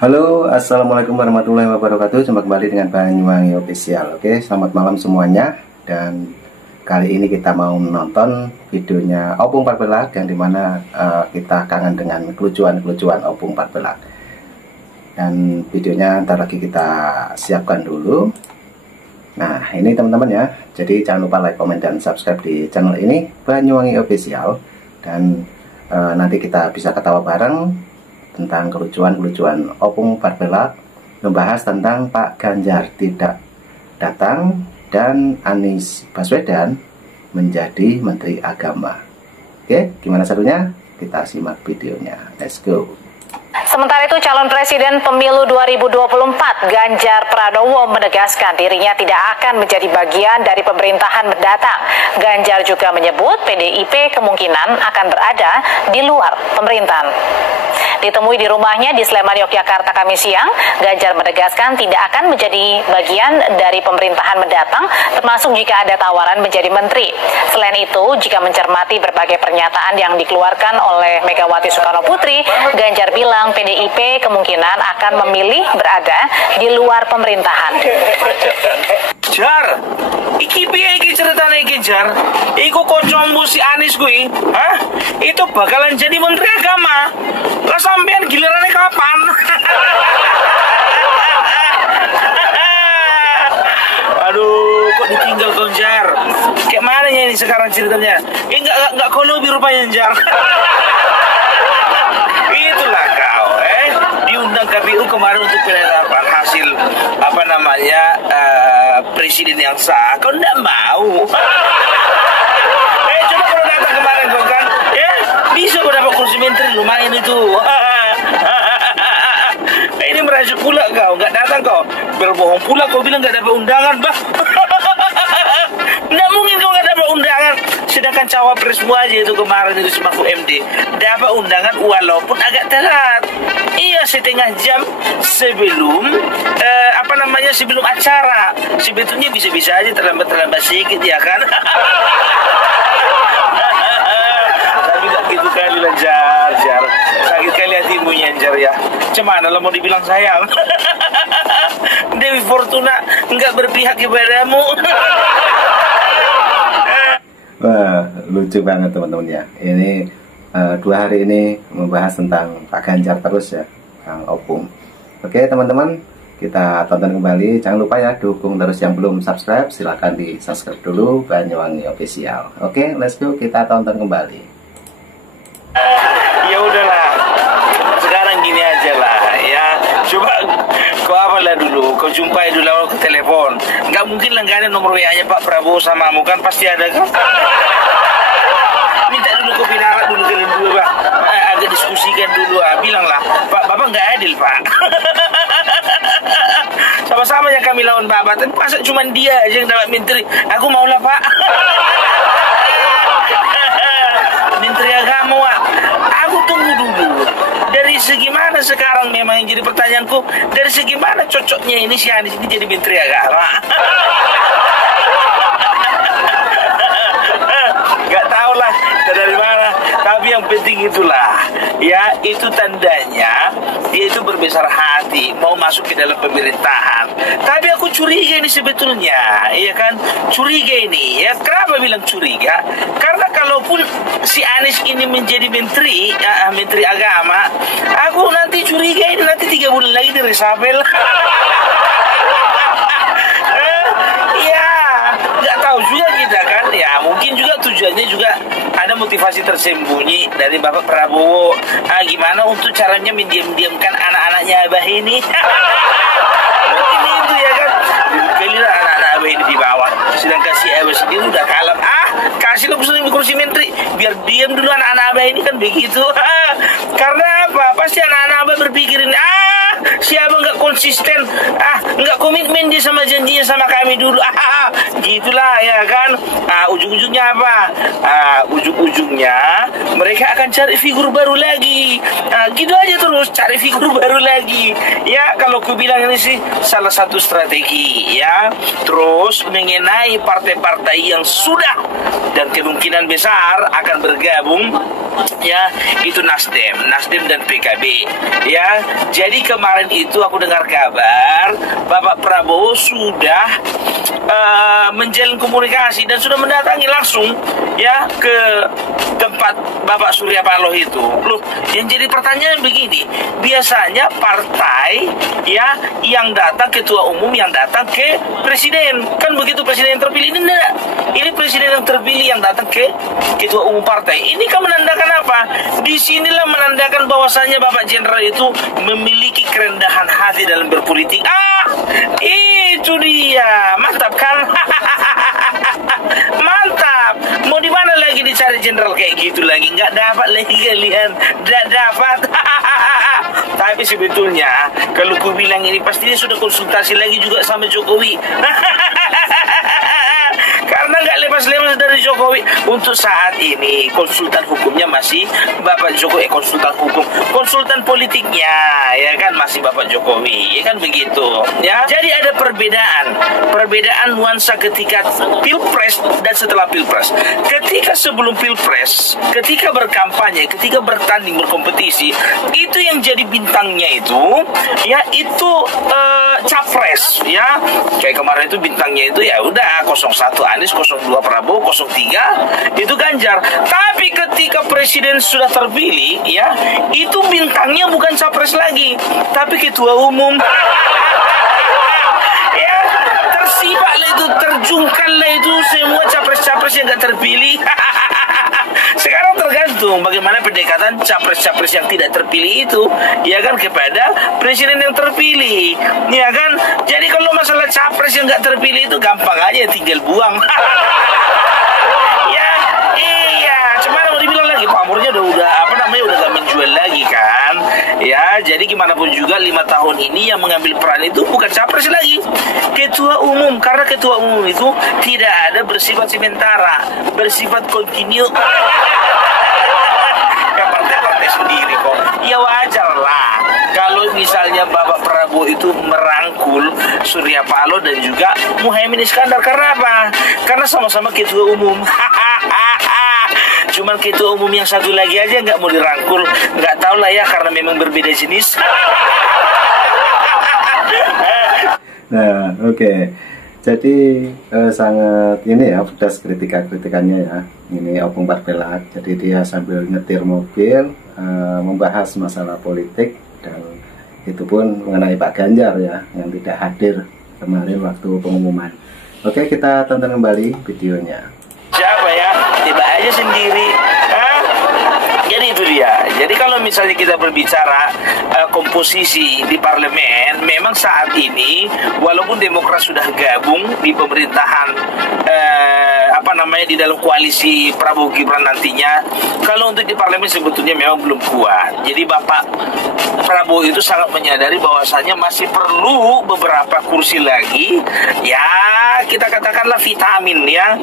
Halo, assalamualaikum warahmatullahi wabarakatuh. Jumpa kembali dengan Banyuwangi Official. Oke, selamat malam semuanya. Dan kali ini kita mau menonton videonya Opung Parbelak, yang dimana kita kangen dengan kelucuan-kelucuan Opung Parbelak. Dan videonya ntar lagi kita siapkan dulu. Nah, ini teman-teman ya. Jadi jangan lupa like, comment, dan subscribe di channel ini Banyuwangi Official. Dan nanti kita bisa ketawa bareng tentang kelucuan-kelucuan Opung Parbelak, membahas tentang Pak Ganjar tidak datang dan Anies Baswedan menjadi Menteri Agama. Oke, gimana serunya? Kita simak videonya. Let's go. Sementara itu, calon presiden pemilu 2024 Ganjar Pranowo menegaskan dirinya tidak akan menjadi bagian dari pemerintahan mendatang. Ganjar juga menyebut PDIP kemungkinan akan berada di luar pemerintahan. Ditemui di rumahnya di Sleman, Yogyakarta Kamis siang, Ganjar menegaskan tidak akan menjadi bagian dari pemerintahan mendatang, termasuk jika ada tawaran menjadi menteri. Selain itu, jika mencermati berbagai pernyataan yang dikeluarkan oleh Megawati Soekarno Putri, Ganjar bilang PDIP kemungkinan akan memilih berada di luar pemerintahan. Jar, iki piye iki ceritane iki Jar? Iku kocommu si Anies kuwi, hah? Itu bakalan jadi Menteri Agama. Lah sampean gilirannya kapan? Aduh, kok ditinggal Kong Jar? Kayak mana ya ini sekarang ceritanya? Enggak kolobi rupanya Jar. Itulah kau, diundang KPU kemarin untuk penetapan hasil presiden yang sah. Kau enggak mau. Coba kalau datang kemarin kau kan, ya bisa kau dapat kursi menteri, lumayan itu. Ini merasuk pula kau, nggak datang kau, berbohong pula kau bilang nggak dapat undangan, bah. Nggak mungkin kau nggak dapat undangan. Sedangkan cawapresmu aja itu kemarin itu si Mahfud MD dapat undangan walaupun agak telat. Iya, setengah jam sebelum sebelum acara. Sebetulnya bisa-bisa aja terlambat sedikit ya kan. Tapi gak gitu kali lah Jar. Sakit kali hatimu ya Jar ya. Cemana lah mau dibilang sayang. Dewi Fortuna nggak berpihak kepadamu. Wah, lucu banget teman-teman ya. Ini 2 hari ini membahas tentang Pak Ganjar terus ya, Kang Opung. Oke teman-teman, kita tonton kembali. Jangan lupa ya, dukung terus. Yang belum subscribe silahkan di subscribe dulu, Banyuwangi Official. Oke, let's go, kita tonton kembali. Ya udahlah, sekarang gini aja lah ya. Coba kau apalah dulu, kau jumpai dulu ke telepon. Nggak mungkin lah nggak ada nomor WA-nya Pak Prabowo sama kamu kan, pasti ada kan? Minta dulu kopi darat dulu kalian dulu Pak. Agak diskusikan dulu, bilanglah Pak, Bapak nggak adil Pak. Sama-sama yang kami lawan Bapak, tapi masa cuma dia aja yang dapat menteri. Aku maulah Pak. Menteri Agama Pak. Aku tunggu dulu. Dari segi mana sekarang memang yang jadi pertanyaanku, dari segi mana cocoknya ini si Anies ini jadi Menteri Agama? Gak tau lah dari mana, tapi yang penting itulah ya, itu tandanya dia itu berbesar hati mau masuk ke dalam pemerintahan. Tapi aku curiga ini sebetulnya, ya kan, curiga ini ya. Kenapa bilang curiga? Karena kalaupun si Anies ini menjadi menteri agama, aku nanti curiga ini nanti 3 bulan lagi di resapel. Nggak tahu juga kita kan ya, mungkin juga tujuannya juga ada motivasi tersembunyi dari Bapak Prabowo, gimana untuk caranya mendiam-diamkan anak-anaknya Abah ini. Mungkin itu ya kan, dibukalilah anak-anak Abah ini di bawah, sedangkan si Abah sendiri udah kalem. Kasihlah kursi menteri biar diam dulu anak-anak Abah ini kan, begitu. Karena apa? Pasti anak-anak Abah berpikirin, siapa nggak konsisten, nggak komitmen dia sama janjinya sama kami dulu, gitulah ya kan. Ujung-ujungnya apa? Ujung-ujungnya mereka akan cari figur baru lagi. Gitu aja terus, cari figur baru lagi. Ya kalau ku bilang ini sih salah satu strategi ya. Terus mengenai partai-partai yang sudah dan kemungkinan besar akan bergabung ya itu Nasdem dan PKB ya. Jadi kemarin itu aku dengar kabar Bapak Prabowo sudah menjalin komunikasi dan sudah mendatangi langsung ya ke tempat Bapak Surya Paloh itu. Loh, yang jadi pertanyaan begini, biasanya partai ya yang datang ketua umum yang datang ke presiden, kan begitu presiden yang terpilih. Ini enggak, ini presiden yang terpilih yang datang ke ketua umum partai. Ini kan menandakan apa? Disinilah menandakan bahwasannya Bapak Jenderal itu memiliki kerendahan hati dalam berpolitik. Itu dia, mantap kan? Mantap. Mau di mana lagi dicari jenderal kayak gitu lagi? Nggak dapat lagi kalian, nggak dapat. Tapi sebetulnya kalau ku bilang ini pasti dia sudah konsultasi lagi juga sama Jokowi. Karena nggak lepas-lepas dari Jokowi. Untuk saat ini konsultan hukumnya masih Bapak Jokowi, konsultan hukum, konsultan politiknya ya kan masih Bapak Jokowi, ya kan begitu ya. Jadi ada perbedaan nuansa ketika pilpres dan setelah pilpres. Ketika sebelum pilpres, ketika berkampanye, ketika bertanding berkompetisi, itu yang jadi bintangnya itu ya itu capres ya. Kayak kemarin itu bintangnya itu ya udah 01 Anies, 02 Prabowo, 03 itu Ganjar. Tapi ketika presiden sudah terpilih ya, itu bintangnya bukan capres lagi, tapi ketua umum. Ya, tersibaklah itu, terjungkallah itu semua capres-capres yang gak terpilih. Sekarang tergantung bagaimana pendekatan capres-capres yang tidak terpilih itu ya kan kepada presiden yang terpilih ya kan. Jadi kalau masalah capres yang nggak terpilih itu gampang aja, tinggal buang. Ya iya, cuman mau dibilang lagi pamornya udah gak menjual lagi kan ya. Jadi gimana pun juga 5 tahun ini yang mengambil peran itu bukan capres lagi, ketua umum. Karena ketua umum itu tidak ada bersifat sementara, bersifat kontinu. Ya partai-partai sendiri kok. Ya wajar lah kalau misalnya Bapak Prabowo itu merangkul Surya Paloh dan juga Muhaimin Iskandar. Karena apa? Karena sama-sama ketua umum. Cuman ketua umum yang satu lagi aja nggak mau dirangkul. Nggak tahu lah ya, karena memang berbeda jenis. Nah, oke. Jadi sangat ini ya, pedas kritikannya ya. Ini Opung Parpelak. Jadi dia sambil nyetir mobil membahas masalah politik, dan itu pun mengenai Pak Ganjar ya, yang tidak hadir kemarin waktu pengumuman. Oke, kita tonton kembali videonya. Siapa ya? Tiba aja sendiri. Jadi itu dia. Jadi kalau misalnya kita berbicara komposisi di parlemen, memang saat ini walaupun Demokrat sudah gabung di pemerintahan di dalam koalisi Prabowo Gibran nantinya, kalau untuk di parlemen sebetulnya memang belum kuat. Jadi Bapak Prabowo itu sangat menyadari bahwasannya masih perlu beberapa kursi lagi, ya kita katakanlah vitamin ya,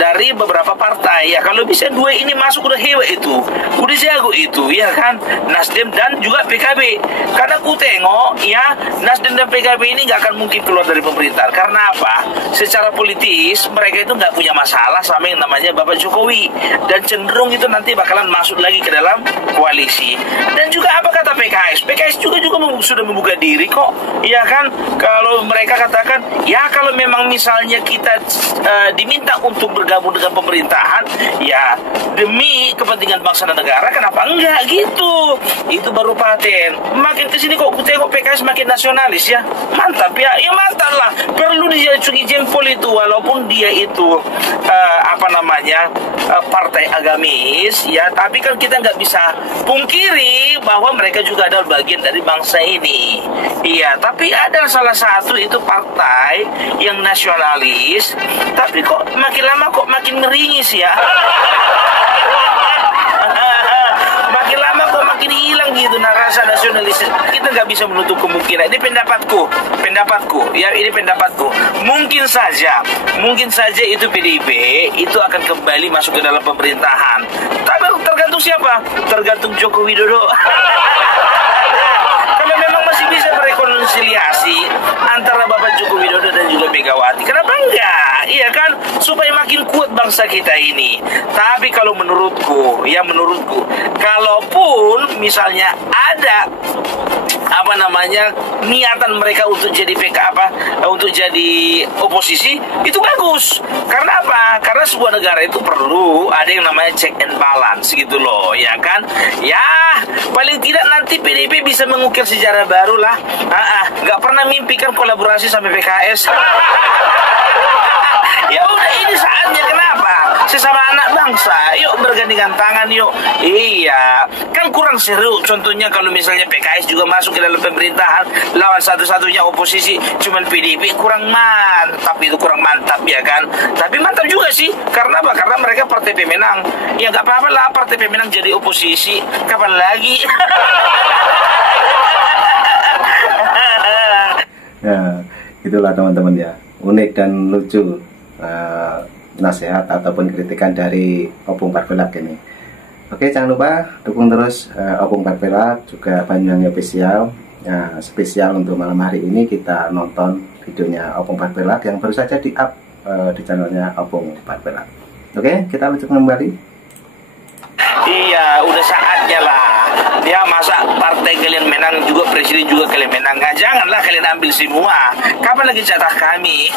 dari beberapa partai ya. Kalau bisa 2 ini masuk udah hebat itu, udah jago itu ya kan, Nasdem dan juga PKB. Karena ku tengok ya, Nasdem dan PKB ini nggak akan mungkin keluar dari pemerintahan. Karena apa? Secara politis mereka itu nggak punya masalah sama yang namanya Bapak Jokowi, dan cenderung itu nanti bakalan masuk lagi ke dalam koalisi. Dan juga apa kata PKS? PKS juga sudah membuka diri kok, ya kan? Kalau mereka katakan ya kalau memang misalnya kita diminta untuk bergabung dengan pemerintahan ya demi kepentingan bangsa dan negara, kenapa enggak gitu? Itu baru paten. Makin kesini kok ku tengok PKS makin nasionalis ya. Mantap ya, ya mantap lah. Perlu dijunjung jempol itu, walaupun dia itu partai agamis ya, tapi kan kita nggak bisa pungkiri bahwa mereka juga adalah bagian dari bangsa ini. Iya, tapi ada salah satu itu partai yang nasionalis, tapi kok makin lama kok makin meringis ya. Makin lama kok makin hilang gitu rasa nasionalis. Kita nggak bisa menutup kemungkinan. Ini pendapatku ya, ini pendapatku. Mungkin saja itu PDIP itu akan kembali masuk ke dalam pemerintahan. Tapi tergantung siapa? Tergantung Joko Widodo. Kalau memang masih bisa berrekonsiliasi komunikasi antara Bapak Joko Widodo dan juga Megawati. Kenapa enggak? Iya kan? Supaya makin kuat bangsa kita ini. Tapi kalau menurutku, kalaupun misalnya ada niatan mereka untuk jadi untuk jadi oposisi, itu bagus. Karena apa? Karena sebuah negara itu perlu ada yang namanya check and balance gitu loh, ya kan? Ya, paling tidak nanti PDIP bisa mengukir sejarah baru lah. Nggak pernah mimpikan kolaborasi sampai PKS. Ya udah, ini saatnya. Kenapa? Sesama anak bangsa, yuk bergandengan tangan yuk. Iya, kan kurang seru. Contohnya kalau misalnya PKS juga masuk ke dalam pemerintahan, lawan satu-satunya oposisi cuman PDIP, kurang mantap. Itu kurang mantap, ya kan? Tapi mantap juga sih. Karena apa? Karena mereka partai pemenang. Ya nggak apa-apa lah, partai pemenang jadi oposisi. Kapan lagi? Ya, itulah teman-teman ya, unik dan lucu nasihat ataupun kritikan dari Opung Parpelak ini. Oke, jangan lupa dukung terus Opung Parpelak, juga Banyuwangi Official. Spesial untuk malam hari ini kita nonton videonya Opung Parpelak yang baru saja di-up di channelnya Opung Parpelak. Oke, kita lanjut kembali. Iya, udah saatnya lah. Ya, masa partai kalian menang juga, presiden juga kalian menang. Nah, janganlah kalian ambil semua. Kapan lagi jatah kami?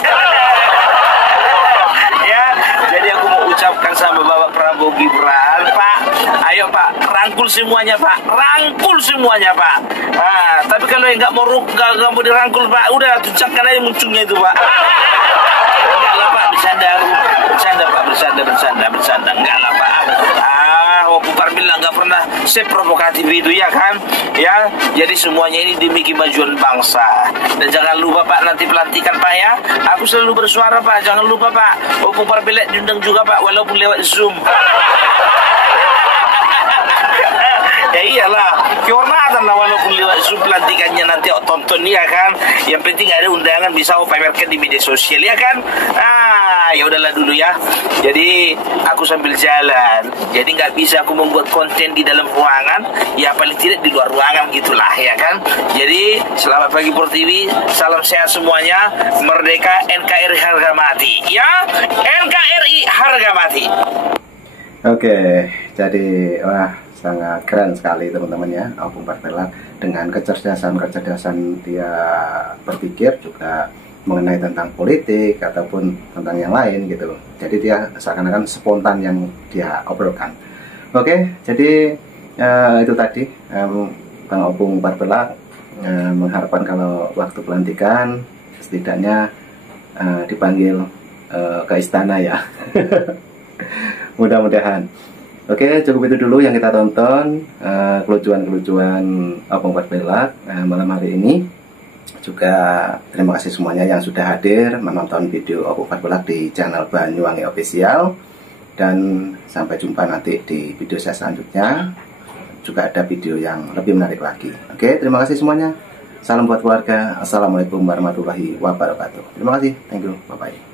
Ya, jadi aku mau ucapkan sama Bapak Prabowo Gibran, Pak, ayo Pak, rangkul semuanya Pak, rangkul semuanya Pak. Tapi kalau yang nggak mau dirangkul Pak, udah tucapkan aja muncungnya itu Pak. Enggak lah Pak, bercanda Pak, bercanda, enggak lah Pak. Opung Parpelak nggak pernah seprovokatif itu, ya kan? Ya, jadi semuanya ini demi kemajuan bangsa. Dan jangan lupa Pak, nanti pelantikan Pak ya. Aku selalu bersuara Pak, jangan lupa Pak. Opung Parpelak diundang juga Pak, walaupun lewat Zoom. Ya iyalah, kehormatan lah walaupun lewat Zoom pelantikannya nanti tonton, ya kan. Yang penting ada undangan, bisa pamerkan di media sosial, ya kan. Ya udahlah dulu ya. Jadi aku sambil jalan, jadi nggak bisa aku membuat konten di dalam ruangan. Ya paling tidak di luar ruangan gitulah, ya kan. Jadi selamat pagi Pro TV, salam sehat semuanya. Merdeka, NKRI harga mati. Ya, NKRI harga mati. Oke, jadi sangat keren sekali teman-teman ya, Opung Parpelak dengan kecerdasan dia berpikir juga mengenai tentang politik ataupun tentang yang lain gitu. Jadi dia seakan-akan spontan yang dia obrolkan. Oke, jadi itu tadi Bang Opung Parpelak mengharapkan kalau waktu pelantikan setidaknya dipanggil ke istana ya. Mudah-mudahan. Oke, cukup itu dulu yang kita tonton, kelucuan-kelucuan Opung Parpelak malam hari ini. Juga terima kasih semuanya yang sudah hadir menonton video Opung Parpelak di channel Banyuwangi Official. Dan sampai jumpa nanti di video saya selanjutnya. Juga ada video yang lebih menarik lagi. Oke, terima kasih semuanya. Salam buat keluarga. Assalamualaikum warahmatullahi wabarakatuh. Terima kasih. Thank you. Bye-bye.